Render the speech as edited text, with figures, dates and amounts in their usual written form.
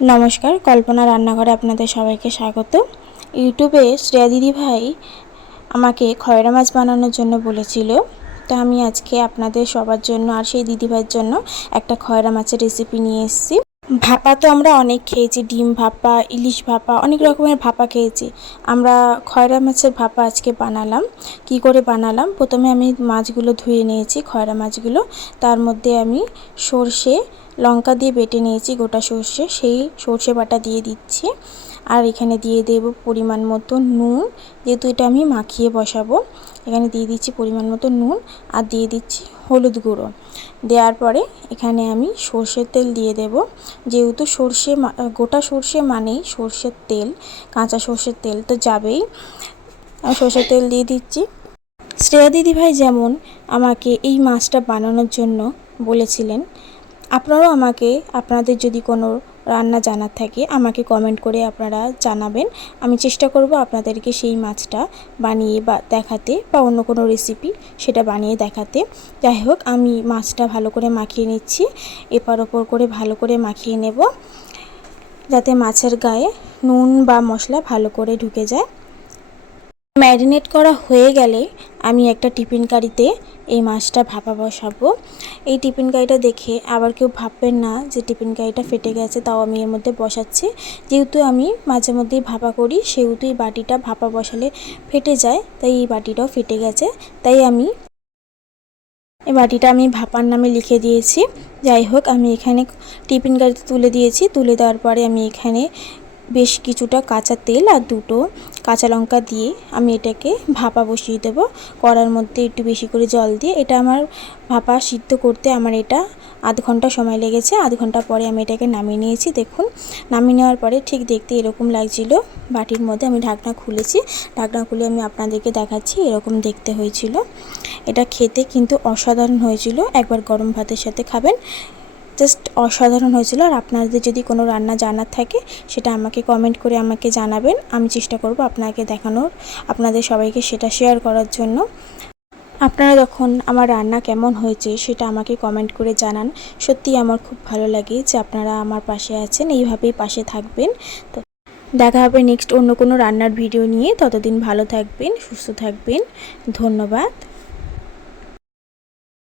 নমস্কার, কল্পনা রান্নাঘরে আপনাদের সবাইকে স্বাগত। ইউটিউবে শ্রেয়া দিদি ভাই আমাকে খয়রা মাছ বানানোর জন্য বলেছিল, তো আমি আজকে আপনাদের সবার জন্য আর সেই দিদিভাইয়ের জন্য একটা খয়রা মাছের রেসিপি নিয়ে এসেছি। ভাপা তো আমরা অনেক খেয়েছি, ডিম ভাপা, ইলিশ ভাপা, অনেক রকমের ভাপা খেয়েছি। আমরা খয়রা মাছের ভাপা আজকে বানালাম। কি করে বানালাম, প্রথমে আমি মাছগুলো ধুয়ে নিয়েছি, খয়রা মাছগুলো। তার মধ্যে আমি সর্ষে লঙ্কা দিয়ে বেটে নিয়েছি, গোটা সর্ষে, সেই সর্ষে বাটা দিয়ে দিচ্ছি। আর এখানে দিয়ে দেব পরিমাণ মতো নুন, যেহেতু এটা আমি মাখিয়ে বসাবো। এখানে দিয়ে দিচ্ছি পরিমাণ মতো নুন আর দিয়ে দিচ্ছি হলুদ গুঁড়ো। দেওয়ার পরে এখানে আমি সর্ষের তেল দিয়ে দেব, যেহেতু গোটা সর্ষে মানেই সর্ষের তেল, কাঁচা সর্ষের তেল তো যাবেই। সর্ষের তেল দিয়ে দিচ্ছি। শ্রেয়া দিদিভাই যেমন আমাকে এই মাছটা বানানোর জন্য বলেছিলেন, আপনারাও আমাকে আপনাদের যদি কোনো রান্না জানার থাকে আমাকে কমেন্ট করে আপনারা জানাবেন। আমি চেষ্টা করব আপনাদেরকে সেই মাছটা বানিয়ে দেখাতে, বা অন্য কোনো রেসিপি সেটা বানিয়ে দেখাতে। যাই হোক, আমি মাছটা ভালো করে মাখিয়ে নিচ্ছি, এপার ওপর করে ভালো করে মাখিয়ে নেব, যাতে মাছের গায়ে নুন বা মশলা ভালো করে ঢুকে যায়। ম্যারিনেট করা হয়ে গেলে আমি একটা টিফিন কারিতে এই মাছটা ভাপা বসাবো। এই টিফিন কারিটা দেখে আবার কেউ ভাববেন না যে টিফিন কারিটা ফেটে গেছে, তাও আমি এর মধ্যে বসাচ্ছি। যেহেতু আমি মাঝে মধ্যেই ভাপা করি, সেহেতু এই বাটিটা ভাপা বসালে ফেটে যায়, তাই এই বাটিটাও ফেটে গেছে। তাই এই বাটিটা আমি ভাপার নামে লিখে দিয়েছি। যাই হোক, আমি এখানে টিফিন কারিতে তুলে দিয়েছি। তুলে দেওয়ার পরে আমি এখানে বেশ কিছুটা কাঁচা তেল আর দুটো কাঁচা লঙ্কা দিয়ে আমি এটাকে ভাপা বসিয়ে দেবো। কড়ার মধ্যে একটু বেশি করে জল দিয়ে এটা আমার ভাপা সিদ্ধ করতে আমার এটা আধ ঘন্টা সময় লেগেছে। আধ ঘন্টা পরে আমি এটাকে নামিয়ে নিয়েছি। দেখুন, নামিয়ে নেওয়ার পরে ঠিক দেখতে এরকম লাগছিল। বাটির মধ্যে আমি ঢাকনা খুলেছি, ঢাকনা খুলে আমি আপনাদেরকে দেখাচ্ছি, এরকম দেখতে হয়েছিল। এটা খেতে কিন্তু অসাধারণ হয়েছিল, একবার গরম ভাতের সাথে খাবেন, জাস্ট অসাধারণ হয়েছিল। আর আপনাদের যদি কোনো রান্না জানার থাকে সেটা আমাকে কমেন্ট করে আমাকে জানাবেন, আমি চেষ্টা করব আপনাকে দেখানোর, আপনাদের সবাইকে সেটা শেয়ার করার জন্য। আপনারা যখন আমার রান্না কেমন হয়েছে সেটা আমাকে কমেন্ট করে জানান। সত্যিই আমার খুব ভালো লাগে যে আপনারা আমার পাশে আছেন, এইভাবেই পাশে থাকবেন। তো দেখা হবে নেক্সট অন্য কোনো রান্নার ভিডিও নিয়ে। ততদিন ভালো থাকবেন, সুস্থ থাকবেন। ধন্যবাদ।